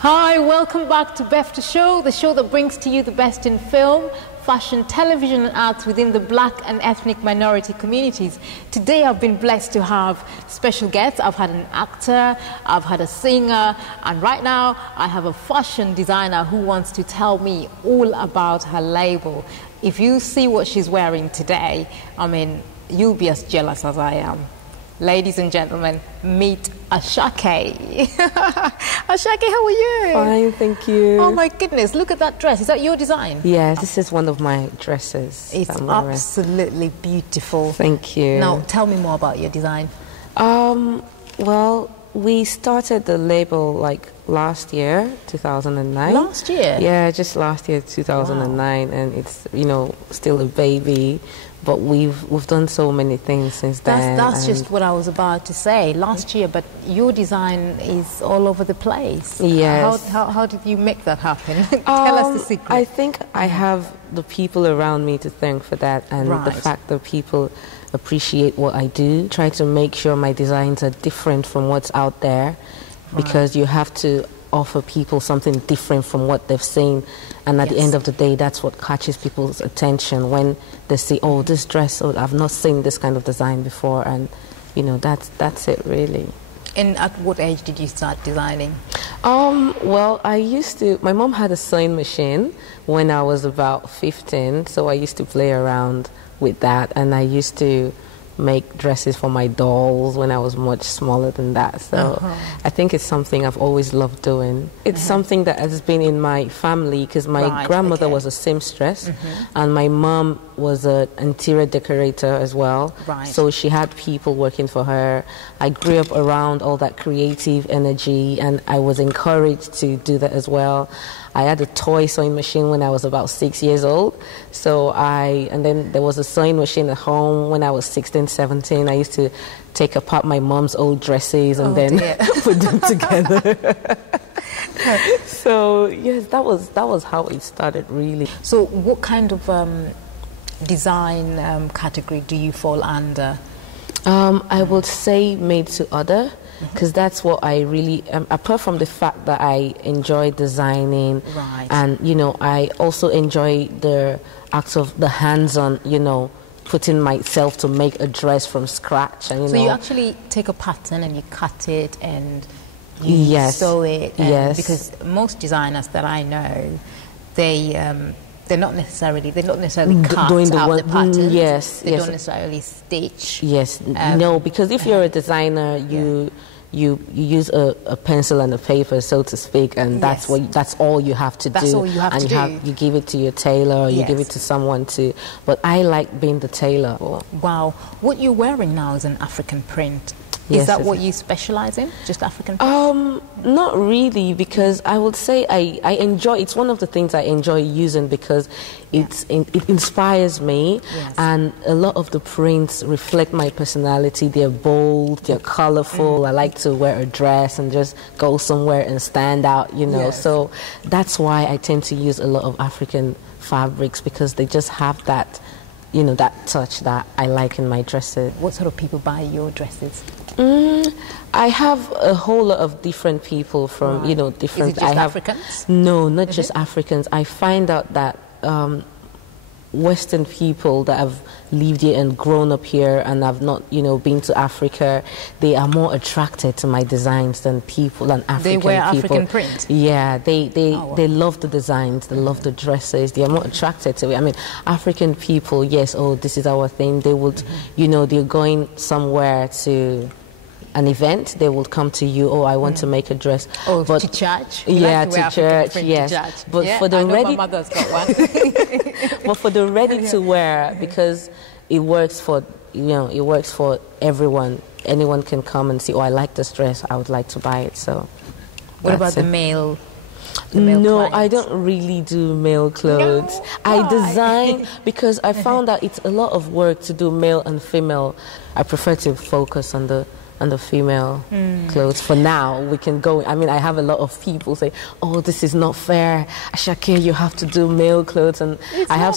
Hi, welcome back to Beffta Show, the show that brings to you the best in film, fashion, television and arts within the black and ethnic minority communities. Today I've been blessed to have special guests. I've had an actor, I've had a singer, and right now I have a fashion designer who wants to tell me all about her label. If you see what she's wearing today, I mean, you'll be as jealous as I am. Ladies and gentlemen, meet Asake. Asake, how are you? Fine, thank you. Oh my goodness, look at that dress. Is that your design? Yes, this is one of my dresses. It's absolutely beautiful. Thank you. Now, tell me more about your design. Well, we started the label like last year, 2009. Last year? Yeah, just last year, 2009, wow. And it's, you know, still a baby. But we've done so many things since then. That's just what I was about to say. Last year, but your design is all over the place. Yes. How did you make that happen? Tell us the secret. I think I have the people around me to thank for that, and the fact that people appreciate what I do. Try to make sure my designs are different from what's out there, because you have to offer people something different from what they've seen, and at the end of the day, that's what catches people's attention when they see, oh, this dress, oh, I've not seen this kind of design before, and you know, that's it really. And at what age did you start designing? Well, my mom had a sewing machine when I was about 15, so I used to play around with that, and I used to make dresses for my dolls when I was much smaller than that. So I think it's something I've always loved doing. It's something that has been in my family, because my grandmother was a seamstress, and my mom was an interior decorator as well. So she had people working for her. I grew up around all that creative energy, and I was encouraged to do that as well. I had a toy sewing machine when I was about 6 years old. And then there was a sewing machine at home when I was 16, 17. I used to take apart my mom's old dresses and then put them together. So yes, that was how it started really. So what kind of design category do you fall under? I would say made to order, because that's what I really, apart from the fact that I enjoy designing, and you know, I also enjoy the act of the hands-on, you know, putting myself to make a dress from scratch. And you actually take a pattern and you cut it and you sew it. Because most designers that I know, they're not necessarily cut doing out the patterns. They don't yes. necessarily stitch. Yes, no, because if you're a designer, you use a pencil and a paper, so to speak, and that's all you have to do. That's all you have to do. You give it to your tailor, or you give it to someone to. But I like being the tailor. Wow, what you're wearing now is an African print. Is that what you specialize in? Just African print? Not really, because I would say I enjoy, it's one of the things I enjoy using, because it inspires me, and a lot of the prints reflect my personality. They're bold, they're colorful. I like to wear a dress and just go somewhere and stand out, you know. So that's why I tend to use a lot of African fabrics, because they just have that, you know, that touch that I like in my dresses. What sort of people buy your dresses? I have a whole lot of different people from, you know, different... Is it just Africans? No, not just Africans. I find out that Western people that have lived here and grown up here and have not, you know, been to Africa, they are more attracted to my designs than African people. They wear African print? Yeah, they love the designs, they love the dresses, they are more attracted to it. I mean, African people, yes, oh, this is our thing. They would, you know, they're going somewhere to an event, they will come to you, oh, I want to make a dress. Oh, but, to church? To church, yes. But for the ready... my mother's got one. But for the ready to wear, because it works for, you know, it works for everyone. Anyone can come and see, oh, I like this dress, I would like to buy it, so... What about the male No, clients? I don't really do male clothes. No? I design, because I found that it's a lot of work to do male and female. I prefer to focus on the female clothes. For now, we can go. I mean, I have a lot of people say, "Oh, this is not fair, Asake, you have to do male clothes." And I have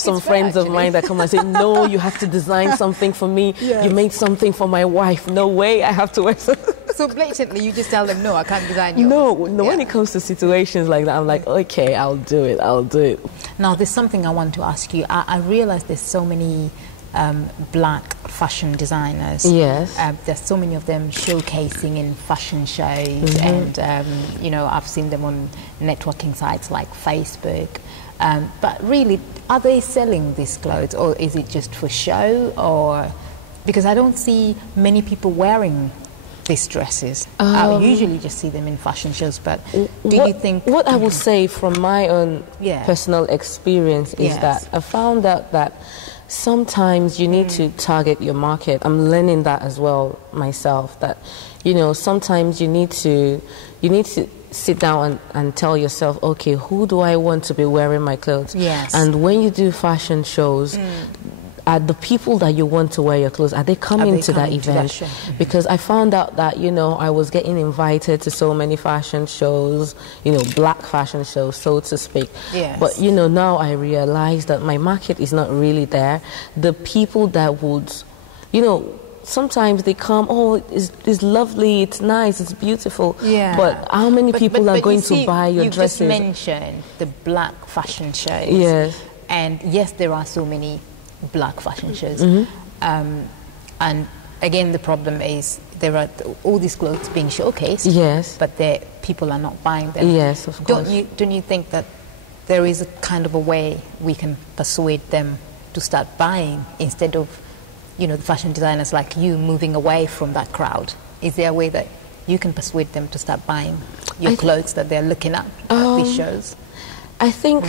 some friends of mine that come and say, "No, you have to design something for me. You made something for my wife. No way, I have to wear something." So blatantly, you just tell them, no, I can't design yours. No, when it comes to situations like that, I'm like, okay, I'll do it. Now, there's something I want to ask you. I realize there's so many black fashion designers. Yes. There's so many of them showcasing in fashion shows, and you know, I've seen them on networking sites like Facebook. But really, are they selling these clothes, or is it just for show? Or because I don't see many people wearing these dresses. I usually just see them in fashion shows. But do you think? What I will say from my own personal experience is that I found out that sometimes you need to target your market. I'm learning that as well myself, that, you know, sometimes you need to sit down and tell yourself, okay, who do I want to be wearing my clothes? Yes. And when you do fashion shows, are the people that you want to wear your clothes, are they coming to that event? Because I found out that, you know, I was getting invited to so many fashion shows, you know, black fashion shows, so to speak. Yes. But, you know, now I realize that my market is not really there. The people that would, you know, sometimes they come, oh, it's lovely, it's nice, it's beautiful. Yeah. But how many people are going to buy your dresses? You just mentioned the black fashion shows. Yes. And yes, there are so many black fashion shows. And again, the problem is there are all these clothes being showcased. Yes. But people are not buying them. Yes, of course. Don't you think that there is a kind of a way we can persuade them to start buying instead of, you know, the fashion designers like you moving away from that crowd? Is there a way that you can persuade them to start buying your clothes that they're looking at these shows? I think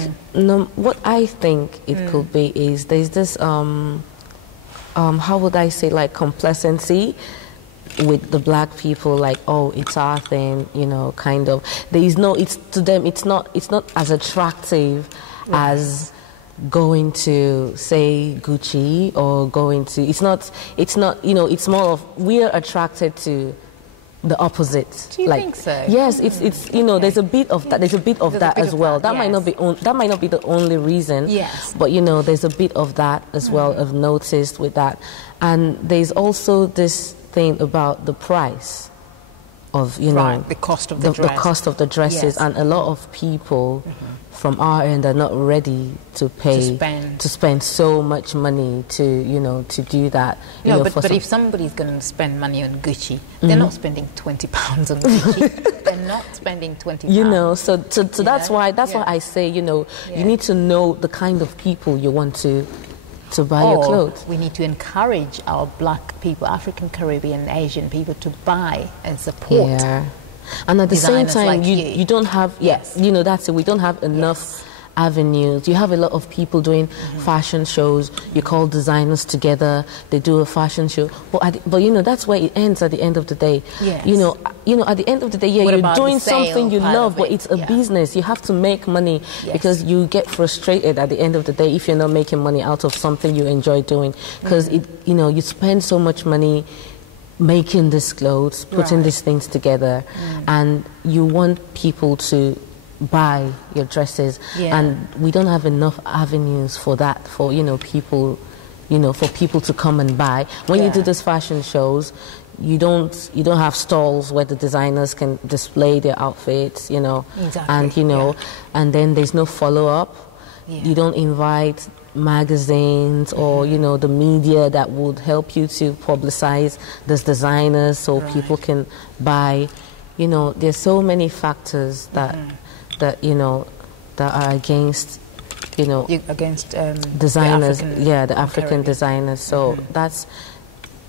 what I think it could be is there's this how would I say, like, complacency with the black people, like, oh, it's our thing, you know, kind of. There is no, it's to them, it's not as attractive as going to, say, Gucci, or going to, it's not, you know, it's more of, we're attracted to the opposite. Do you think so? Yes, it's you know, there's a bit of that. There's a bit of that as well. That might not be the only reason. Yes. But, you know, there's a bit of that as well. I've noticed with that, and there's also this thing about the price of, you know, the cost of the dress. The cost of the dresses, and a lot of people from our end are not ready to pay to spend so much money to, you know, to do that. No, but if somebody's going to spend money on Gucci, they're not spending £20 on Gucci. They're not spending £20. You know, so that's why I say, you know, you need to know the kind of people you want to buy your clothes. We need to encourage our black people, African, Caribbean, Asian people to buy and support. Yeah. And at the same time, like you don't have, you know, that's it, we don't have enough avenues. You have a lot of people doing fashion shows. You call designers together, they do a fashion show. But you know, that's where it ends at the end of the day. Yes. You know, at the end of the day, you're doing something you love, but it's a business. You have to make money because you get frustrated at the end of the day if you're not making money out of something you enjoy doing. Because, you know, you spend so much money making these clothes, putting these things together, and you want people to buy your dresses, and we don't have enough avenues for that, for, you know, people, you know, for people to come and buy. When you do these fashion shows, you don't have stalls where the designers can display their outfits, you know, and, you know, and then there's no follow-up. You don't invite magazines or, you know, the media that would help you to publicize these designers so people can buy. You know, there's so many factors that you know, that are against, you know, against designers, the African designers. So that's,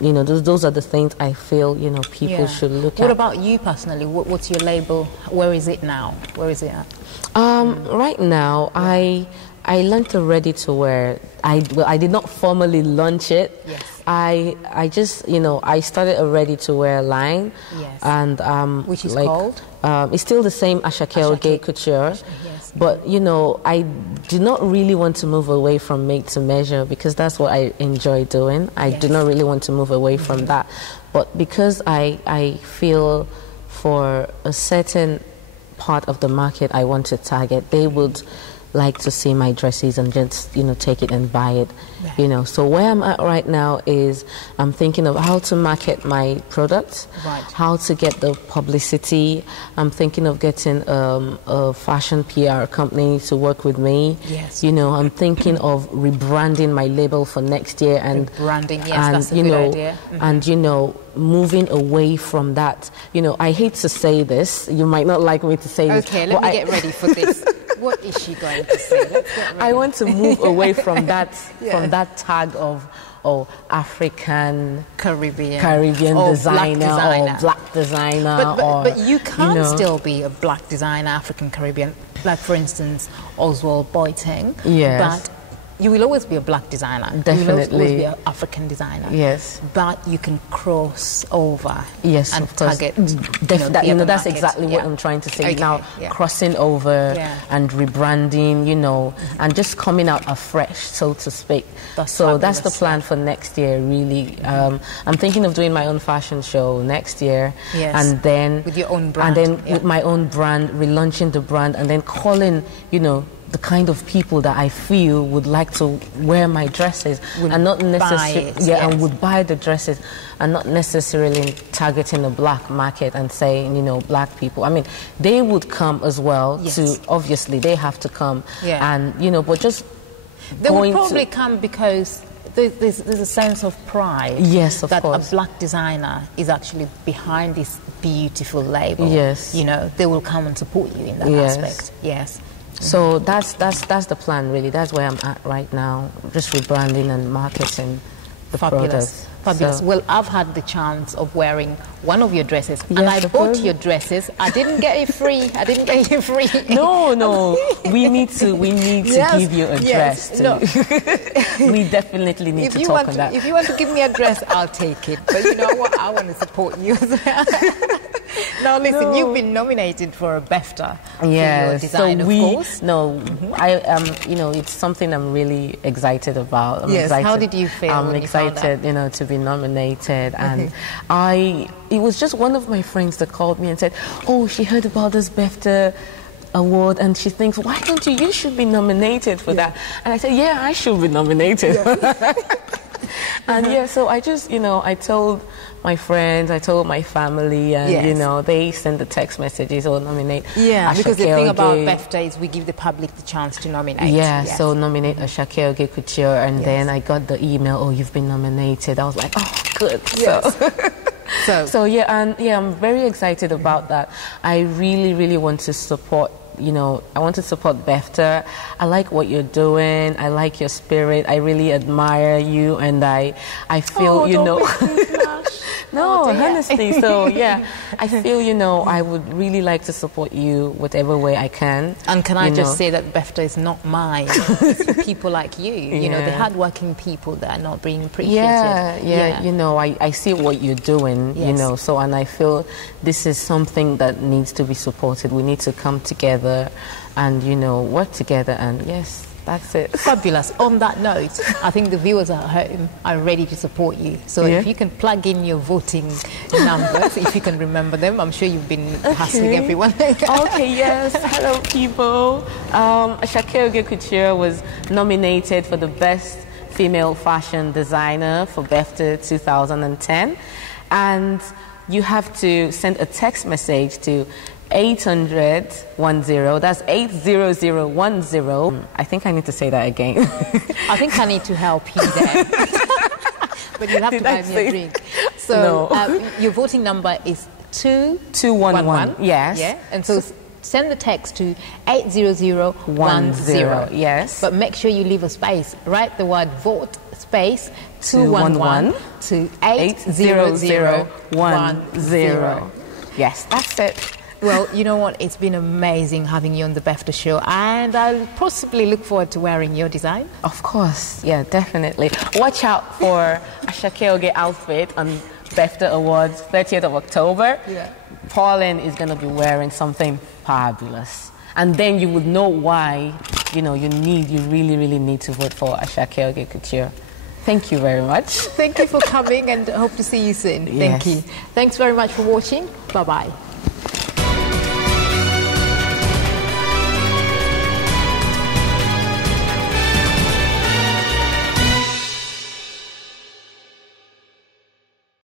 you know, those are the things I feel, you know, people should look at. What about you personally? What's your label? Where is it now? Where is it at? Right now, I launched a ready-to-wear. I did not formally launch it. Yes. I just, you know, I started a ready-to-wear line. Yes. And which is called? It's still the same, Asakeoge Couture. Yes. But, you know, I do not really want to move away from made to measure because that's what I enjoy doing. I do not really want to move away from that. But because I feel for a certain part of the market I want to target, they would like to see my dresses and just, take it and buy it, So where I'm at right now is I'm thinking of how to market my products, how to get the publicity. I'm thinking of getting a fashion PR company to work with me. Yes. I'm thinking of rebranding my label for next year and branding. Yes, that's a good idea. And moving away from that. I hate to say this. You might not like me to say this. Okay, let me get ready for this. What is she going to say? Let's get ready. I want to move away from that tag of African Caribbean designer or black designer. But you can still be a black designer, African Caribbean. Like for instance, Oswald Boateng. Yes. But you will always be a black designer. Definitely. You will always be an African designer. Yes. But you can cross over. Yes, and of course. target. That's exactly what I'm trying to say. Okay. Now, crossing over and rebranding, and just coming out afresh, so to speak. That's the plan for next year, really. I'm thinking of doing my own fashion show next year. Yes. And then with your own brand. And then with my own brand, relaunching the brand, and then calling, the kind of people that I feel would like to wear my dresses and not necessarily and would buy the dresses and not necessarily targeting the black market and saying, black people. I mean, they would come as well to, obviously they have to come and, but just they would probably come because there's a sense of pride. Yes, of course. That a black designer is actually behind this beautiful label. Yes. They will come and support you in that aspect. Yes. So that's the plan, really. That's where I'm at right now, just rebranding and marketing the products. Fabulous. Well, I've had the chance of wearing one of your dresses, and I bought your dresses. I didn't get it free. No. We need to give you a dress. No. We definitely need to talk on that. If you want to give me a dress, I'll take it. But you know what? I want to support you as well. Now, listen, you've been nominated for a Beffta for your design, of course. I it's something I'm really excited about. Excited. How did you feel? I'm excited, to be nominated, and it was just one of my friends that called me and said, "Oh, she heard about this Beffta award and she thinks, why don't you should be nominated for that?" And I said, "Yeah, I should be nominated." And so I just, I told my friends, I told my family, and they send the text messages or nominate. Yeah, because the thing about Beffta is we give the public the chance to nominate. Yeah, so nominate Asakeoge Couture, and then I got the email, "Oh, you've been nominated." I was like, "Oh, good." Yes. I'm very excited about that. I really, really want to support. I want to support Beffta. I like what you're doing. I like your spirit. I really admire you, and I feel, No, honestly. So, I feel, I would really like to support you whatever way I can. And can I just say that Beffta is not mine. It's for people like you, the hardworking people that are not being appreciated. I see what you're doing, and I feel this is something that needs to be supported. We need to come together and, work together, and that's it. Fabulous. On that note, I think the viewers at home are ready to support you. So if you can plug in your voting numbers, if you can remember them, I'm sure you've been hassling everyone. Hello, people. Asakeoge Couture was nominated for the Best Female Fashion Designer for Beffta 2010. And you have to send a text message to 800-10. That's 80010. I think I need to say that again. I think I need to help you there. But you'll have to buy me a drink. So your voting number is 2211. Yes. Yeah. And so send the text to 80010. Yes. But make sure you leave a space. Write the word vote space 211 to 80010. Yes, that's it. Well, you know what? It's been amazing having you on the Beffta show, and I'll possibly look forward to wearing your design. Of course, definitely. Watch out for Asakeoge outfit on Beffta Awards, 30th of October. Pauline is going to be wearing something fabulous, and then you would know why. You really, really need to vote for Asakeoge Couture. Thank you very much. Thank you for coming, and hope to see you soon. Thank you. Thanks very much for watching. Bye-bye.